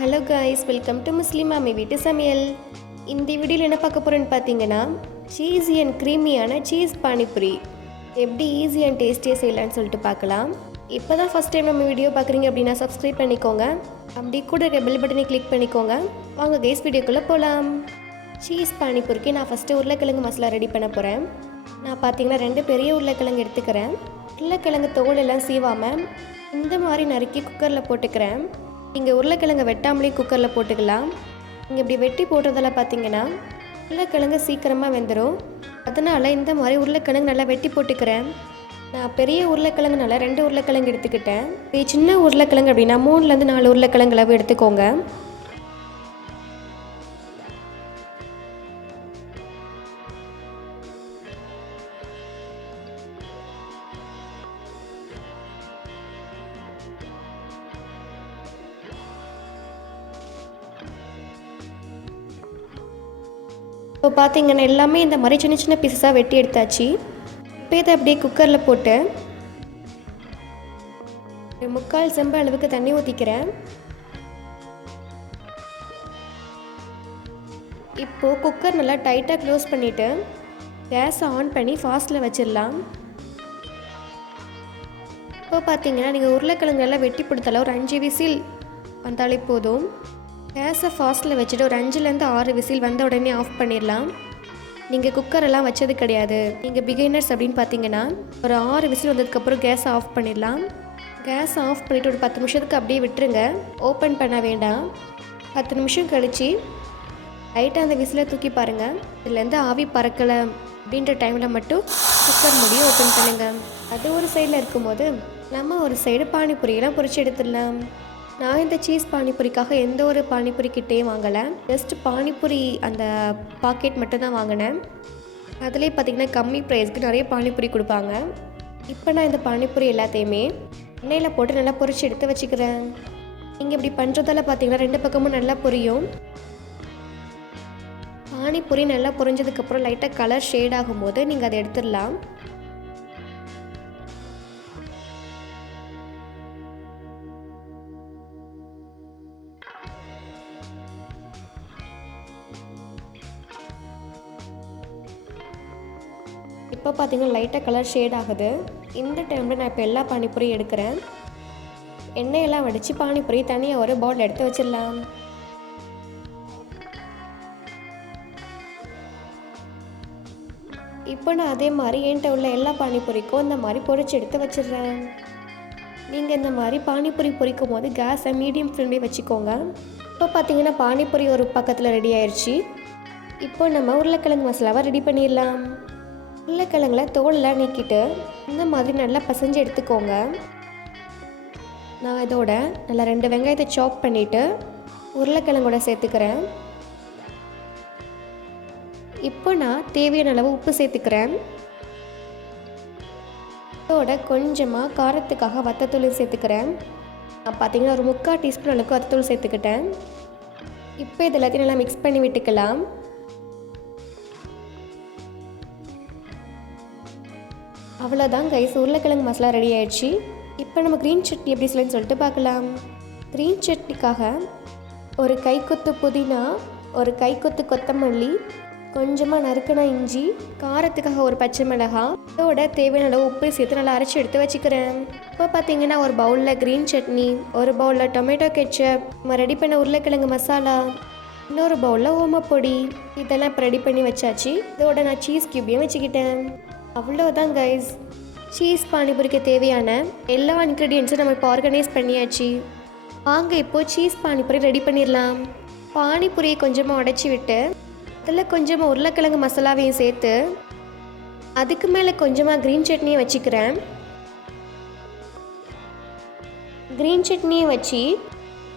Hello guys, welcome to முஸ்லிம் மாமி வீட்டு சமையல். இந்த வீடியோவில் என்ன பார்க்க போகிறேன்னு பார்த்தீங்கன்னா, சீஸி அண்ட் க்ரீமியான சீஸ் பானிபூரி எப்படி ஈஸி அண்ட் டேஸ்டியாக செய்யலான்னு சொல்லிட்டு பார்க்கலாம். இப்போ தான் ஃபஸ்ட் டைம் நம்ம வீடியோ பார்க்குறீங்க அப்படின்னா சப்ஸ்கிரைப் பண்ணிக்கோங்க. அப்படி கூட இருக்க பெல் பட்டனை கிளிக் பண்ணிக்கோங்க. வாங்க கைஸ், வீடியோக்குள்ளே போகலாம். சீஸ் பானிபூரிக்கு நான் ஃபஸ்ட்டு உருளைக்கிழங்கு மசாலா ரெடி பண்ண போகிறேன். நான் பார்த்தீங்கன்னா 2 பெரிய உருளைக்கிழங்கு எடுத்துக்கிறேன். உருளைக்கிழங்கு தோல் எல்லாம் சீவாமல் இந்த மாதிரி நறுக்கி குக்கரில் போட்டுக்கிறேன். நீங்கள் உருளைக்கிழங்கு வெட்டாமலே குக்கரில் போட்டுக்கலாம். நீங்கள் இப்படி வெட்டி போடுறதால பார்த்தீங்கன்னா உருளைக்கிழங்கு சீக்கிரமாக வெந்துடும். அதனால் இந்த மாதிரி உருளைக்கிழங்கு நல்லா வெட்டி போட்டுக்கிறேன். நான் பெரிய உருளைக்கிழங்குனால 2 உருளைக்கிழங்கு எடுத்துக்கிட்டேன். சின்ன உருளைக்கிழங்கு அப்படின்னா 3லேருந்து 4 உருளைக்கிழங்கு அளவு எடுத்துக்கோங்க. இப்போ பார்த்தீங்கன்னா எல்லாமே இந்த மாதிரி சின்ன சின்ன பீஸஸாக வெட்டி எடுத்தாச்சு. இப்போ இதை அப்படியே குக்கரில் போட்டு 3/4 செம்பு அளவுக்கு தண்ணி ஊற்றிக்கிறேன். இப்போது குக்கர் நல்லா டைட்டாக க்ளோஸ் பண்ணிவிட்டு கேஸை ஆன் பண்ணி ஃபாஸ்ட்டில் வச்சிடலாம். இப்போ பார்த்தீங்கன்னா நீங்கள் உருளைக்கிழங்கு எல்லாம் வெட்டி கொடுத்தால ஒரு 5 விசில் வந்தாலே போதும். கேஸை ஃபாஸ்ட்டில் வச்சுட்டு ஒரு 5லேருந்து 6 விசில் வந்த உடனே ஆஃப் பண்ணிடலாம். நீங்கள் குக்கரெல்லாம் வச்சது கிடையாது, நீங்கள் பிகினர்ஸ் அப்படின்னு பார்த்தீங்கன்னா ஒரு 6 விசில் வந்ததுக்கப்புறம் கேஸை ஆஃப் பண்ணிடலாம். கேஸ் ஆஃப் பண்ணிவிட்டு ஒரு 10 நிமிஷத்துக்கு அப்படியே விட்டுருங்க. ஓப்பன் பண்ண வேண்டாம். 10 நிமிஷம் கழித்து லைட்டாக அந்த விசிலை தூக்கி பாருங்கள். இதுலேருந்து ஆவி பறக்கலை அப்படின்ற டைமில் மட்டும் குக்கர் மூடியை ஓப்பன் பண்ணுங்கள். அது ஒரு சைடில் இருக்கும்போது நம்ம ஒரு சைடு பானிபூரியெல்லாம் பொரிச்சு எடுத்துடலாம். நான் இந்த சீஸ் பானிபூரிக்காக எந்த ஒரு பானிபூரி கிட்டேயும் வாங்கலை. ஜஸ்ட் பானிபூரி அந்த பாக்கெட் மட்டும் தான் வாங்கினேன். அதுலேயே பார்த்திங்கன்னா கம்மி ப்ரைஸ்க்கு நிறைய பானிபூரி கொடுப்பாங்க. இப்போ நான் இந்த பானிபூரி எல்லாத்தையுமே எண்ணெயில் போட்டு நல்லா பொரிச்சு எடுத்து வச்சுக்கிறேன். நீங்கள் இப்படி பண்ணுறதால பார்த்திங்கன்னா 2 பக்கமும் நல்லா பொரியும். பானிபூரி நல்லா பொரிஞ்சதுக்கப்புறம் லைட்டாக கலர் ஷேட் ஆகும்போது நீங்கள் அதை எடுத்துடலாம். இப்போ பார்த்தீங்கன்னா லைட்டாக கலர் ஷேட் ஆகுது. இந்த டைமில் நான் இப்போ எல்லா பானிபூரியும் எடுக்கிறேன். எண்ணெயெல்லாம் வடித்து பானிபூரி தனியாக ஒரு பவுல் எடுத்து வச்சிடலாம். இப்போ நான் அதே மாதிரி என்கிட்ட உள்ள எல்லா பானிபூரிக்கும் இந்த மாதிரி பொரிச்சு எடுத்து வச்சிடுறேன். நீங்கள் இந்த மாதிரி பானிபூரி பொரிக்கும் போது கேஸை மீடியம் ஃப்ளேம்லேயே வச்சுக்கோங்க. இப்போ பார்த்தீங்கன்னா பானிபூரி ஒரு பக்கத்தில் ரெடி ஆயிடுச்சு. இப்போ நம்ம உருளைக்கிழங்கு மசாலாவை ரெடி பண்ணிடலாம். உருளைக்கிழங்குல தோலெல்லாம் நீக்கிட்டு இந்த மாதிரி நல்லா பசைஞ்சு எடுத்துக்கோங்க. நான் இதோட நல்லா 2 வெங்காயத்தை சாப் பண்ணிவிட்டு உருளைக்கிழங்கோட சேர்த்துக்கிறேன். இப்போ நான் தேவையான அளவு உப்பு சேர்த்துக்கிறேன். இதோட கொஞ்சமாக காரத்துக்காக வத்தத்தூள் சேர்த்துக்கிறேன். நான் பார்த்தீங்கன்னா ஒரு 3/4 டீஸ்பூன் அளவுக்கு வத்தத்தூள் சேர்த்துக்கிட்டேன். இப்போ இது எல்லாத்தையும் நல்லா மிக்ஸ் பண்ணி விட்டுக்கலாம். அவ்வளோதான் கைஸ், உருளைக்கிழங்கு மசாலா ரெடி ஆயிடுச்சு. இப்போ நம்ம க்ரீன் சட்னி எப்படி செய்யலாம்னு சொல்லிட்டு பார்க்கலாம். க்ரீன் சட்னிக்காக ஒரு கைக்குத்து புதினா, ஒரு கைக்குத்து கொத்தமல்லி, கொஞ்சமாக நறுக்கின இஞ்சி, காரத்துக்காக ஒரு பச்சை மிளகாய், இதோட தேவையான அளவு உப்பு சேர்த்து நல்லா அரைச்சி எடுத்து வச்சுக்கிறேன். இப்போ பார்த்தீங்கன்னா ஒரு பவுலில் க்ரீன் சட்னி, ஒரு பவுலில் டொமேட்டோ கெச்சப், நம்ம ரெடி பண்ண உருளைக்கிழங்கு மசாலா, இன்னொரு பவுலில் ஓமப்பொடி, இதெல்லாம் இப்போ ரெடி பண்ணி வச்சாச்சு. இதோட நான் சீஸ் க்யூபையும் வச்சுக்கிட்டேன். அவ்வளோதான் கைஸ், சீஸ் பானிபூரிக்கு தேவையான எல்லா இன்க்ரீடியன்ஸும் நம்ம இப்போ ஆர்கனைஸ் பண்ணியாச்சு. வாங்க இப்போது சீஸ் பானிபூரி ரெடி பண்ணிடலாம். பானிபூரியை கொஞ்சமாக உடைச்சி விட்டு அதில் கொஞ்சமாக உருளைக்கிழங்கு மசாலாவையும் சேர்த்து அதுக்கு மேலே கொஞ்சமாக க்ரீன் சட்னியை வச்சுக்கிறேன். க்ரீன் சட்னியை வச்சு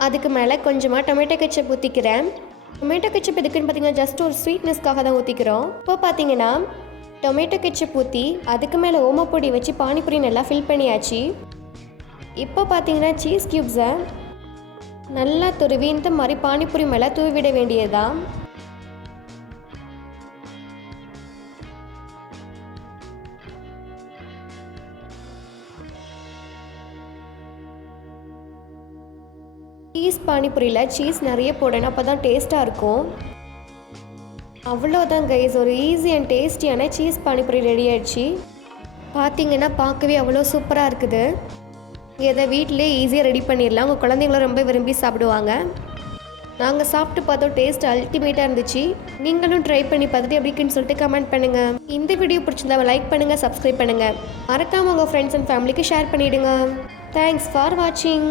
அதுக்கு மேலே கொஞ்சமாக டொமேட்டோ கெச்சப் ஊற்றிக்கிறேன். டொமேட்டோ கெச்சப் எதுக்குன்னு பார்த்தீங்கன்னா ஜஸ்ட் ஒரு ஸ்வீட்னஸ்க்காக தான் ஊற்றிக்கிறோம். இப்போ பார்த்தீங்கன்னா டொமேட்டோ கெச்சப் ஊற்றி அதுக்கு மேலே ஓமப்பொடி வச்சு பானிபூரி நல்லா ஃபில் பண்ணியாச்சு. இப்போ பார்த்தீங்கன்னா சீஸ் க்யூப்ஸை நல்லா துருவி இந்த மாதிரி பானிபூரி மேலே தூவி விட வேண்டியதுதான். சீஸ் பானிபூரியில் சீஸ் நிறைய போடணும், அப்போ தான் டேஸ்ட்டாக இருக்கும். அவ்வளோதான் கைஸ், ஒரு ஈஸி அண்ட் டேஸ்டியான சீஸ் பானிபூரி ரெடி ஆயிடுச்சு. பார்த்தீங்கன்னா பார்க்கவே அவ்வளோ சூப்பராக இருக்குது. இதை வீட்டிலே ஈஸியாக ரெடி பண்ணிடலாம். உங்கள் குழந்தைங்களும் ரொம்ப விரும்பி சாப்பிடுவாங்க. நாங்கள் சாப்பிட்டு பார்த்தோம், டேஸ்ட் அல்டிமேட்டாக இருந்துச்சு. நீங்களும் ட்ரை பண்ணி பார்த்துட்டு எப்படி இருக்குன்னு சொல்லிட்டு கமெண்ட் பண்ணுங்கள். இந்த வீடியோ பிடிச்சிருந்தா லைக் பண்ணுங்கள், சப்ஸ்கிரைப் பண்ணுங்கள். மறக்காமல் உங்கள் ஃப்ரெண்ட்ஸ் அண்ட் ஃபேமிலிக்கு ஷேர் பண்ணிவிடுங்க. தேங்க்ஸ் ஃபார் வாட்சிங்.